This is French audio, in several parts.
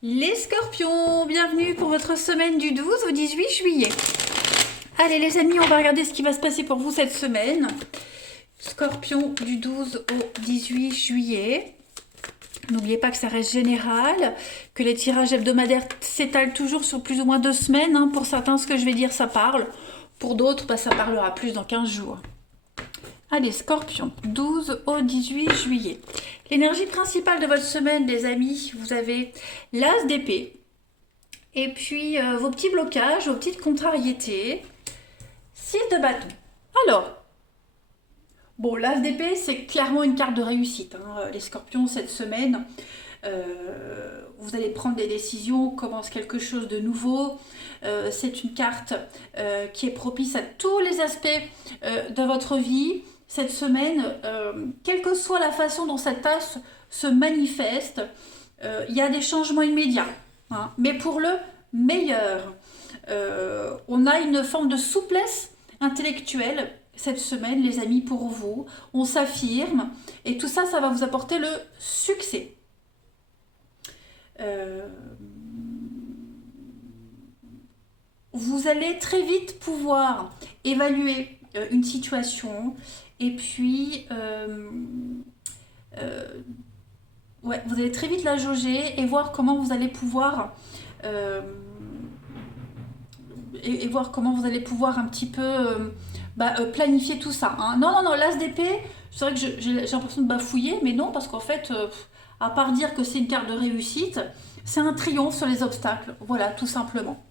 Les scorpions, bienvenue pour votre semaine du 12 au 18 juillet. Allez les amis, on va regarder ce qui va se passer pour vous cette semaine. Scorpion du 12 au 18 juillet. N'oubliez pas que ça reste général, que les tirages hebdomadaires s'étalent toujours sur plus ou moins 2 semaines. Pour certains, ce que je vais dire, ça parle. Pour d'autres, ça parlera plus dans 15 jours. Allez, Scorpion, 12 au 18 juillet. L'énergie principale de votre semaine, les amis, vous avez l'as d'épée. Et puis, vos petits blocages, vos petites contrariétés. 6 de bâton. Alors, bon, l'as d'épée, c'est clairement une carte de réussite. Les scorpions, cette semaine, vous allez prendre des décisions, commence quelque chose de nouveau. C'est une carte qui est propice à tous les aspects de votre vie. Cette semaine, quelle que soit la façon dont cette tâche se manifeste, il y a des changements immédiats, mais pour le meilleur. On a une forme de souplesse intellectuelle cette semaine, les amis, pour vous. On s'affirme et tout ça, ça va vous apporter le succès. Vous allez très vite pouvoir évaluer une situation et puis ouais, vous allez très vite la jauger et voir comment vous allez pouvoir et voir comment vous allez pouvoir un petit peu planifier tout ça. Non, l'as d'épée, c'est vrai que j'ai l'impression de bafouiller, mais non, parce qu'en fait, à part dire que c'est une carte de réussite, c'est un triomphe sur les obstacles. Voilà, tout simplement.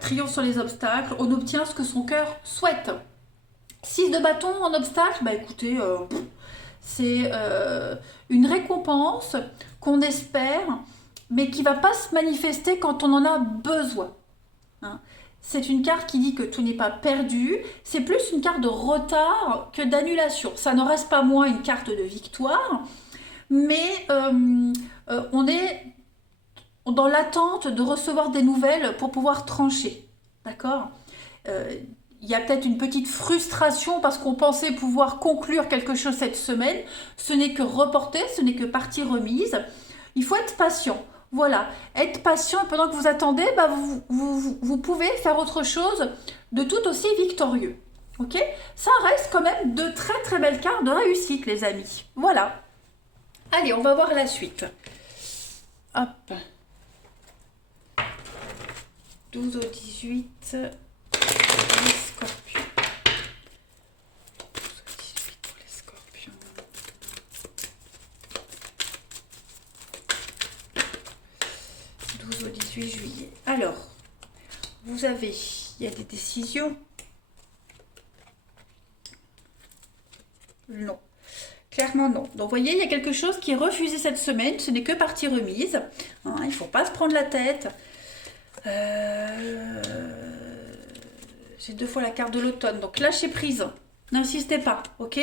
Triomphe sur les obstacles, on obtient ce que son cœur souhaite. 6 de bâton en obstacle, écoutez, c'est une récompense qu'on espère, mais qui ne va pas se manifester quand on en a besoin. C'est une carte qui dit que tout n'est pas perdu, c'est plus une carte de retard que d'annulation. Ça ne reste pas moins une carte de victoire, mais on est dans l'attente de recevoir des nouvelles pour pouvoir trancher. D'accord ? Il y a peut-être une petite frustration parce qu'on pensait pouvoir conclure quelque chose cette semaine. Ce n'est que reporté, ce n'est que partie remise. Il faut être patient. Voilà, être patient et pendant que vous attendez, vous pouvez faire autre chose de tout aussi victorieux. Ok ? Ça reste quand même de très très belles cartes de réussite, les amis. Voilà. Allez, on va voir la suite. Hop. 12 au 18, les scorpions. 12 au 18 pour les scorpions. 12 au 18 juillet. Alors, vous avez, il y a des décisions. Non. Clairement non. Donc vous voyez, il y a quelque chose qui est refusé cette semaine. Ce n'est que partie remise. Il ne faut pas se prendre la tête. J'ai 2 fois la carte de l'automne. Donc lâchez prise. N'insistez pas. Ok,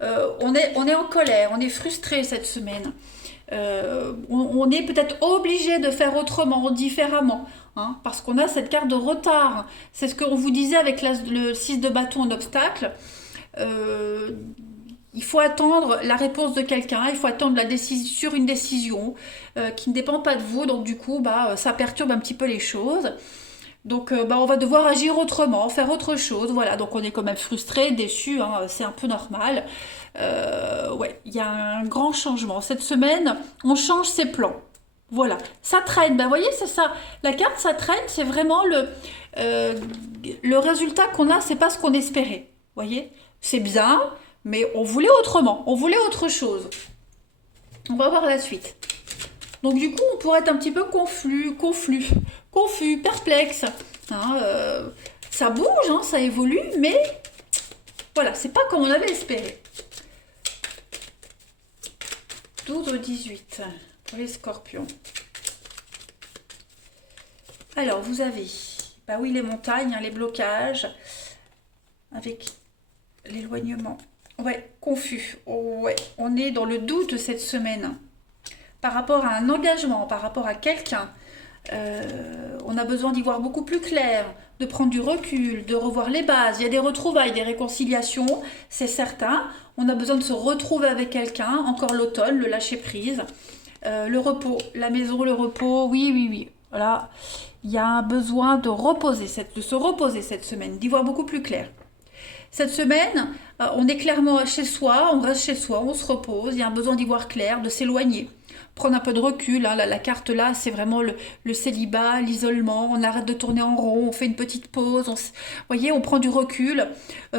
on est en colère. On est frustré cette semaine. On est peut-être obligé de faire autrement, différemment. Parce qu'on a cette carte de retard. C'est ce qu'on vous disait avec le 6 de bâton en obstacle. Il faut attendre la réponse de quelqu'un, il faut attendre la décision sur une décision qui ne dépend pas de vous, donc du coup ça perturbe un petit peu les choses. Donc on va devoir agir autrement, faire autre chose, voilà, donc on est quand même frustré, déçu, c'est un peu normal. Ouais, il y a un grand changement. Cette semaine, on change ses plans. Voilà, ça traîne, vous voyez, c'est ça. La carte, ça traîne, c'est vraiment le résultat qu'on a, c'est pas ce qu'on espérait. Vous voyez, c'est bien, mais on voulait autrement, on voulait autre chose. On va voir la suite. Donc du coup, on pourrait être un petit peu confus, perplexe. Ça bouge, ça évolue, mais voilà, c'est pas comme on avait espéré. 12 au 18 pour les scorpions. Alors, vous avez, oui, les montagnes, les blocages, avec l'éloignement. Ouais, confus. Ouais, on est dans le doute cette semaine. Par rapport à un engagement, par rapport à quelqu'un, on a besoin d'y voir beaucoup plus clair, de prendre du recul, de revoir les bases. Il y a des retrouvailles, des réconciliations, c'est certain. On a besoin de se retrouver avec quelqu'un, encore l'automne, le lâcher prise. Le repos, la maison, le repos, oui, oui, oui. Voilà, il y a un besoin de reposer, de se reposer cette semaine, d'y voir beaucoup plus clair. Cette semaine, on est clairement chez soi, on reste chez soi, on se repose, il y a un besoin d'y voir clair, de s'éloigner, prendre un peu de recul. Hein, la carte là, c'est vraiment le célibat, l'isolement, on arrête de tourner en rond, on fait une petite pause, vous voyez, on prend du recul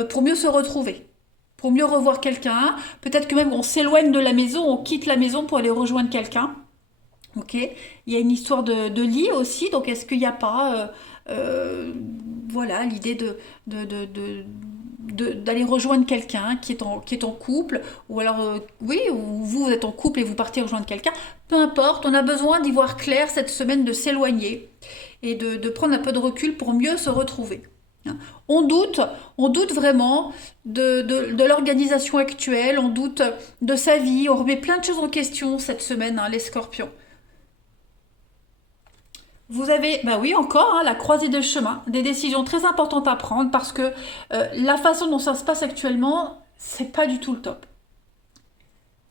pour mieux se retrouver, pour mieux revoir quelqu'un. Peut-être que même on s'éloigne de la maison, on quitte la maison pour aller rejoindre quelqu'un. Ok, il y a une histoire de lit aussi, donc est-ce qu'il n'y a pas, voilà, l'idée d'aller rejoindre quelqu'un qui est en couple, ou alors, oui, ou vous êtes en couple et vous partez rejoindre quelqu'un, peu importe, on a besoin d'y voir clair cette semaine, de s'éloigner et de prendre un peu de recul pour mieux se retrouver. Hein. On doute vraiment de l'organisation actuelle, on doute de sa vie, on remet plein de choses en question cette semaine, hein, les scorpions. Vous avez, bah oui, encore hein, la croisée de chemin, des décisions très importantes à prendre parce que la façon dont ça se passe actuellement, c'est pas du tout le top.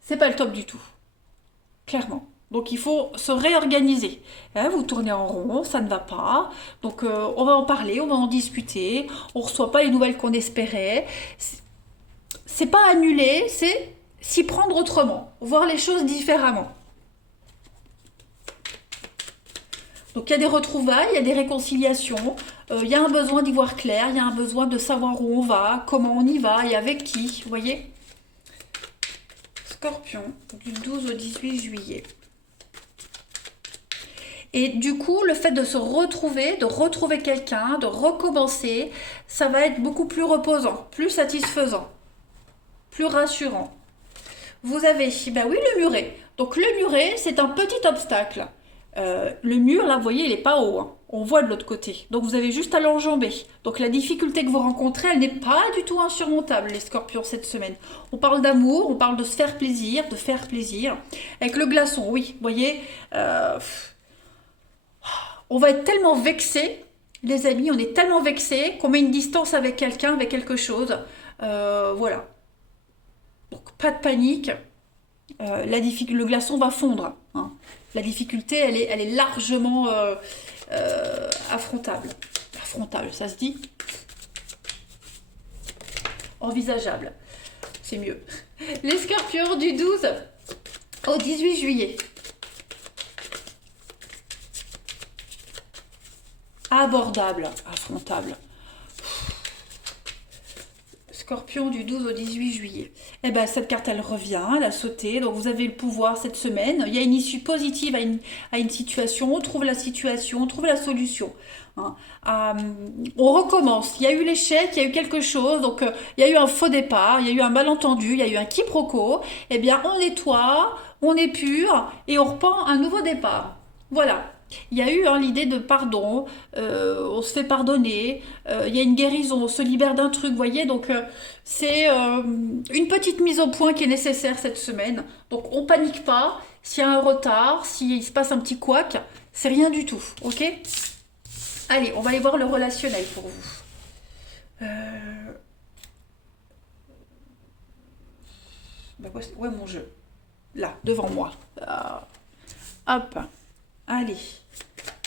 C'est pas le top du tout, clairement. Donc il faut se réorganiser. Hein, vous tournez en rond, ça ne va pas. Donc on va en parler, on va en discuter. On ne reçoit pas les nouvelles qu'on espérait. C'est pas annuler, c'est s'y prendre autrement, voir les choses différemment. Donc il y a des retrouvailles, il y a des réconciliations, il y a un besoin d'y voir clair, il y a un besoin de savoir où on va, comment on y va et avec qui, vous voyez. Scorpion, du 12 au 18 juillet. Et du coup, le fait de se retrouver, de retrouver quelqu'un, de recommencer, ça va être beaucoup plus reposant, plus satisfaisant, plus rassurant. Vous avez, ben oui, le muret. Donc le muret, c'est un petit obstacle. Le mur, là, vous voyez, il n'est pas haut. Hein. On voit de l'autre côté. Donc vous avez juste à l'enjamber. Donc la difficulté que vous rencontrez, elle n'est pas du tout insurmontable, les scorpions, cette semaine. On parle d'amour, on parle de se faire plaisir, de faire plaisir. Avec le glaçon, oui, vous voyez, on va être tellement vexé, les amis, on est tellement vexé qu'on met une distance avec quelqu'un, avec quelque chose. Voilà. Donc pas de panique. Le glaçon va fondre. Hein. La difficulté, elle est largement affrontable. Affrontable, ça se dit? Envisageable. C'est mieux. Les scorpions du 12 au 18 juillet. Abordable, affrontable. Scorpion du 12 au 18 juillet. Eh ben, cette carte, elle revient, elle a sauté. Donc, vous avez le pouvoir cette semaine. Il y a une issue positive à une situation. On trouve la situation, on trouve la solution. Hein. On recommence. Il y a eu l'échec, il y a eu quelque chose. Donc, il y a eu un faux départ, il y a eu un malentendu, il y a eu un quiproquo. Eh bien, on nettoie, on épure et on reprend un nouveau départ. Voilà. Il y a eu hein, l'idée de pardon, on se fait pardonner, il y a une guérison, on se libère d'un truc, vous voyez, donc c'est une petite mise au point qui est nécessaire cette semaine. Donc on panique pas, s'il y a un retard, s'il se passe un petit couac, c'est rien du tout, ok? Allez, on va aller voir le relationnel pour vous. Bah, où est mon jeu? Là, devant moi. Hop, allez.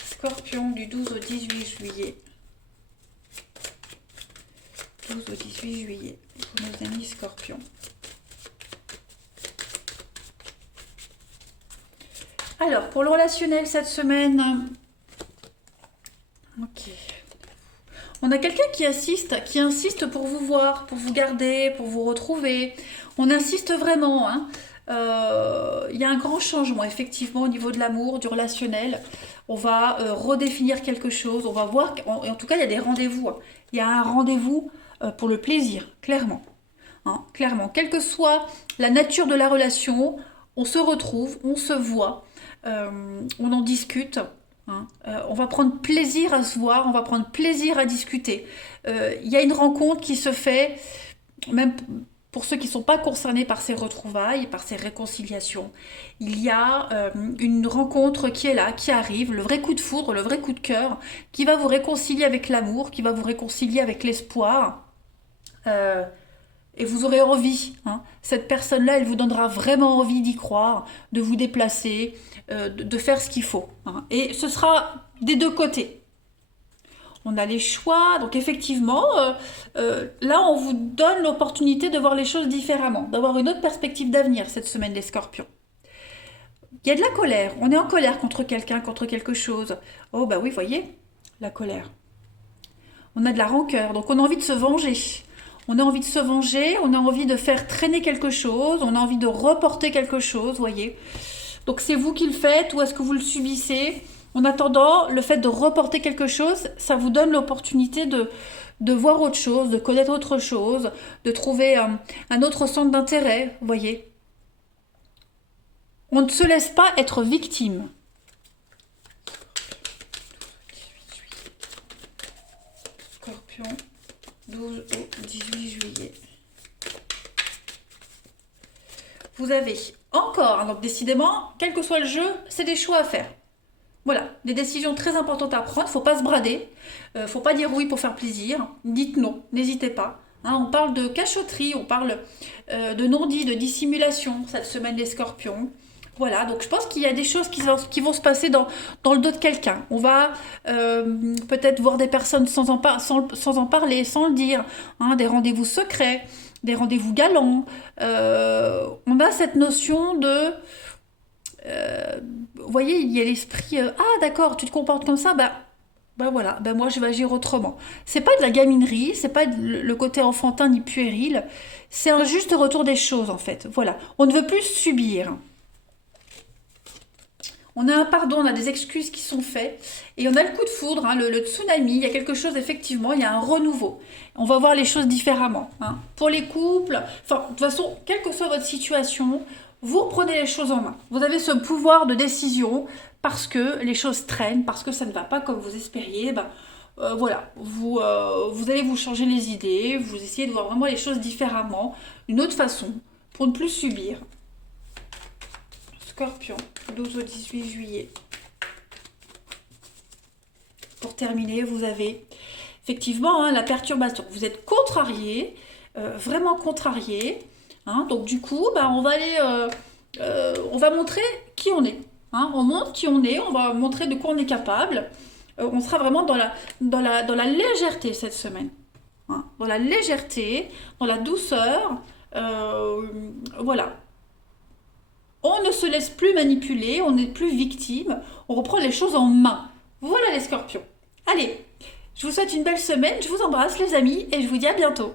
Scorpion du 12 au 18 juillet. 12 au 18 juillet. Pour nos amis scorpions. Alors, pour le relationnel cette semaine. Ok. On a quelqu'un qui insiste pour vous voir, pour vous garder, pour vous retrouver. On insiste vraiment, hein. Il y a un grand changement effectivement au niveau de l'amour, du relationnel. On va redéfinir quelque chose, on va voir, en tout cas il y a des rendez-vous. Hein. Il y a un rendez-vous pour le plaisir, clairement. Hein, clairement, quelle que soit la nature de la relation, on se retrouve, on se voit, on en discute. Hein, on va prendre plaisir à se voir, on va prendre plaisir à discuter. Il y a une rencontre qui se fait, même pour ceux qui ne sont pas concernés par ces retrouvailles, par ces réconciliations, il y a une rencontre qui est là, qui arrive, le vrai coup de foudre, le vrai coup de cœur, qui va vous réconcilier avec l'amour, qui va vous réconcilier avec l'espoir. et vous aurez envie. Hein. Cette personne-là, elle vous donnera vraiment envie d'y croire, de vous déplacer, de faire ce qu'il faut. Hein. Et ce sera des deux côtés. On a les choix, donc effectivement, là on vous donne l'opportunité de voir les choses différemment, d'avoir une autre perspective d'avenir cette semaine les scorpions. Il y a de la colère, on est en colère contre quelqu'un, contre quelque chose. Oh bah oui, voyez, la colère. On a de la rancœur, donc on a envie de se venger. On a envie de se venger, on a envie de faire traîner quelque chose, on a envie de reporter quelque chose, voyez. Donc c'est vous qui le faites ou est-ce que vous le subissez? En attendant, le fait de reporter quelque chose, ça vous donne l'opportunité de voir autre chose, de connaître autre chose, de trouver un autre centre d'intérêt, vous voyez. On ne se laisse pas être victime. Scorpion, 12 au 18 juillet. Vous avez encore, donc décidément, quel que soit le jeu, c'est des choix à faire. Voilà, des décisions très importantes à prendre, il ne faut pas se brader, il ne faut pas dire oui pour faire plaisir, dites non, n'hésitez pas. Hein, on parle de cachotterie, on parle de non-dit, de dissimulation, cette semaine des scorpions. Voilà, donc je pense qu'il y a des choses qui vont se passer dans le dos de quelqu'un. On va peut-être voir des personnes sans en parler, sans le dire, hein, des rendez-vous secrets, des rendez-vous galants. On a cette notion de... vous voyez, il y a l'esprit ah d'accord, tu te comportes comme ça, bah voilà, bah moi je vais agir autrement. C'est pas de la gaminerie, c'est pas le côté enfantin ni puéril, c'est un juste retour des choses en fait. Voilà, on ne veut plus subir. On a un pardon, on a des excuses qui sont faites et on a le coup de foudre, hein, le tsunami, il y a quelque chose effectivement, il y a un renouveau. On va voir les choses différemment. Hein. Pour les couples, enfin de toute façon, quelle que soit votre situation, vous reprenez les choses en main. Vous avez ce pouvoir de décision parce que les choses traînent, parce que ça ne va pas comme vous espériez. Voilà, vous allez vous changer les idées, vous essayez de voir vraiment les choses différemment, d'une autre façon, pour ne plus subir. Scorpion, 12 au 18 juillet. Pour terminer, vous avez effectivement hein, la perturbation. Vous êtes contrarié, vraiment contrarié. Hein, donc du coup, on va aller, on va montrer qui on est. Hein, on montre qui on est, on va montrer de quoi on est capable. On sera vraiment dans la légèreté cette semaine. Hein, dans la légèreté, dans la douceur. Voilà. On ne se laisse plus manipuler, on n'est plus victime, on reprend les choses en main. Voilà les scorpions. Allez, je vous souhaite une belle semaine, je vous embrasse les amis et je vous dis à bientôt.